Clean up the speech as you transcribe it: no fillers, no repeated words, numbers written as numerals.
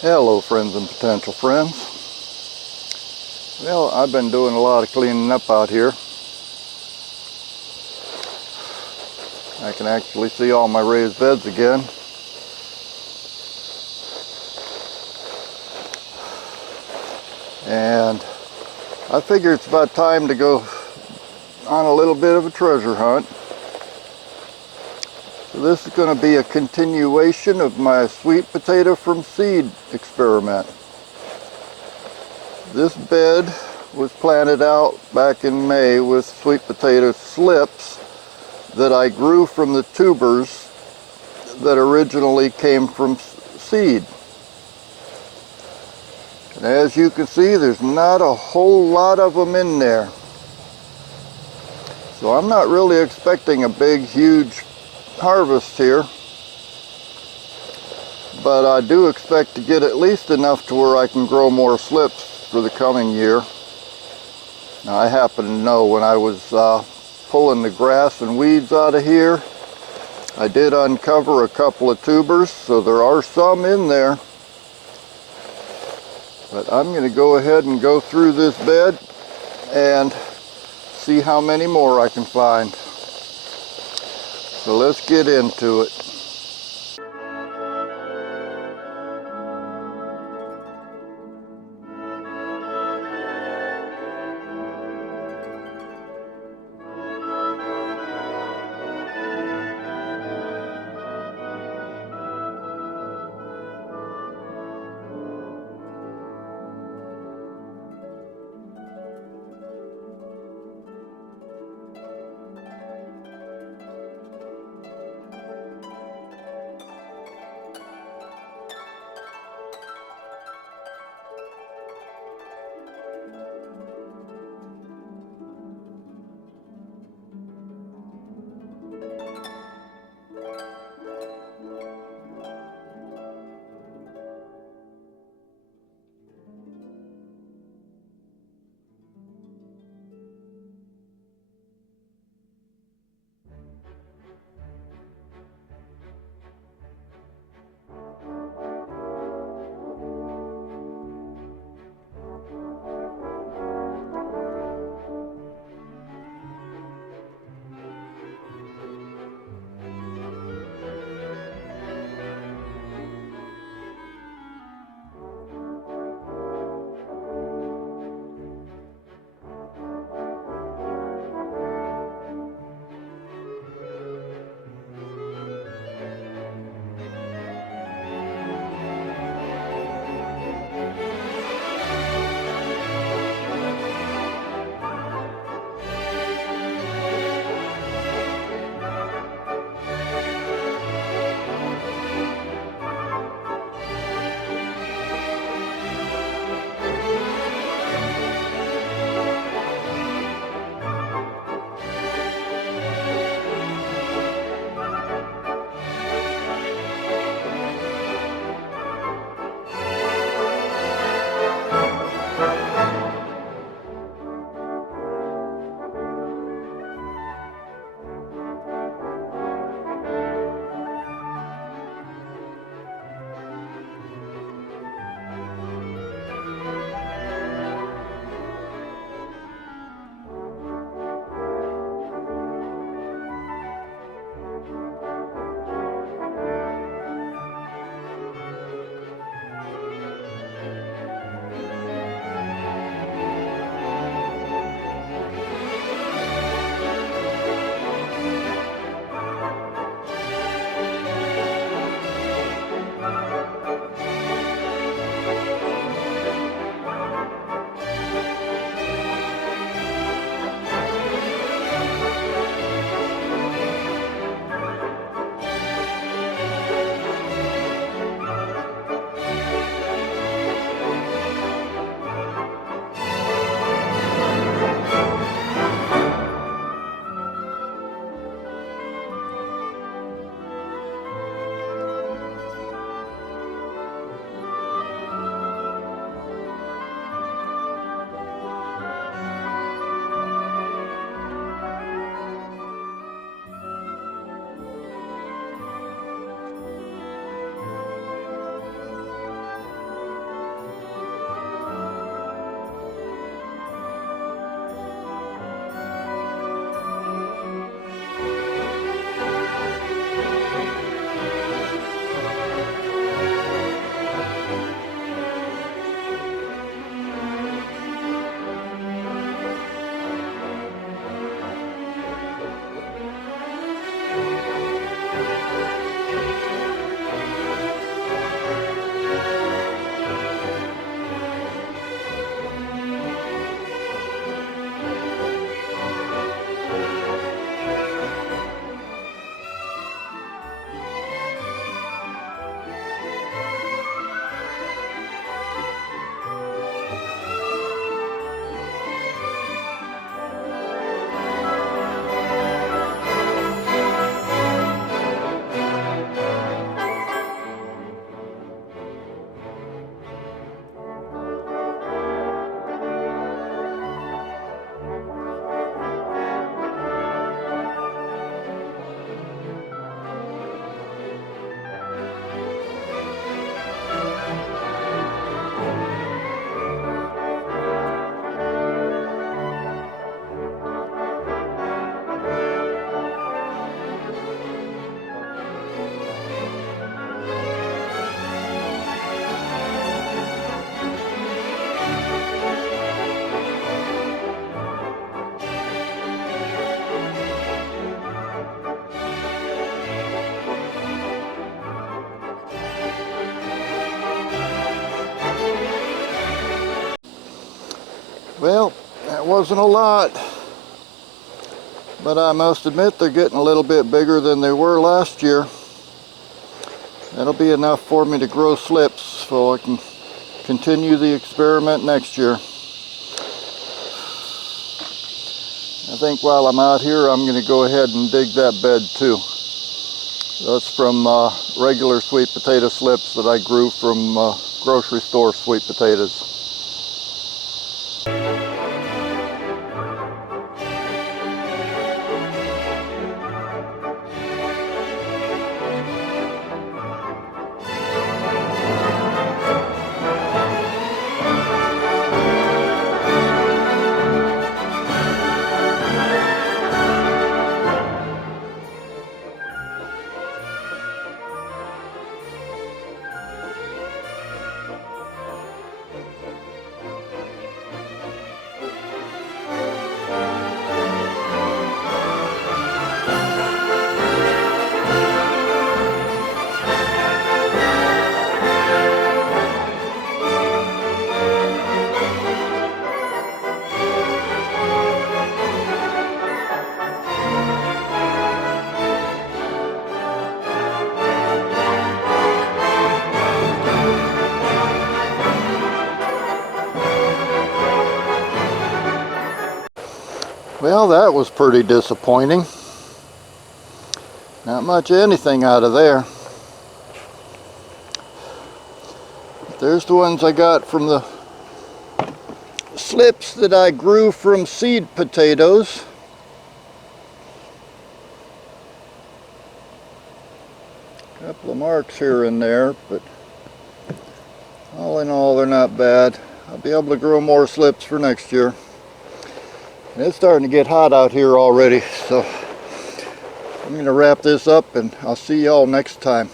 Hello friends and potential friends. Well, I've been doing a lot of cleaning up out here. I can actually see all my raised beds again. And I figure it's about time to go on a little bit of a treasure hunt. So this is going to be a continuation of my sweet potato from seed experiment. This bed was planted out back in May with sweet potato slips that I grew from the tubers that originally came from seed. And as you can see, there's not a whole lot of them in there. So I'm not really expecting a big, huge harvest here. But I do expect to get at least enough to where I can grow more slips for the coming year. Now, I happen to know when I was pulling the grass and weeds out of here, I did uncover a couple of tubers, so there are some in there. But I'm going to go ahead and go through this bed and see how many more I can find. So let's get into it. Well, that wasn't a lot, but I must admit they're getting a little bit bigger than they were last year. That'll be enough for me to grow slips so I can continue the experiment next year. I think while I'm out here, I'm going to go ahead and dig that bed too. That's from regular sweet potato slips that I grew from grocery store sweet potatoes. Well, that was pretty disappointing. Not much anything out of there. There's the ones I got from the slips that I grew from seed potatoes. A couple of marks here and there, but all in all, they're not bad. I'll be able to grow more slips for next year. It's starting to get hot out here already, so I'm going to wrap this up and I'll see y'all next time.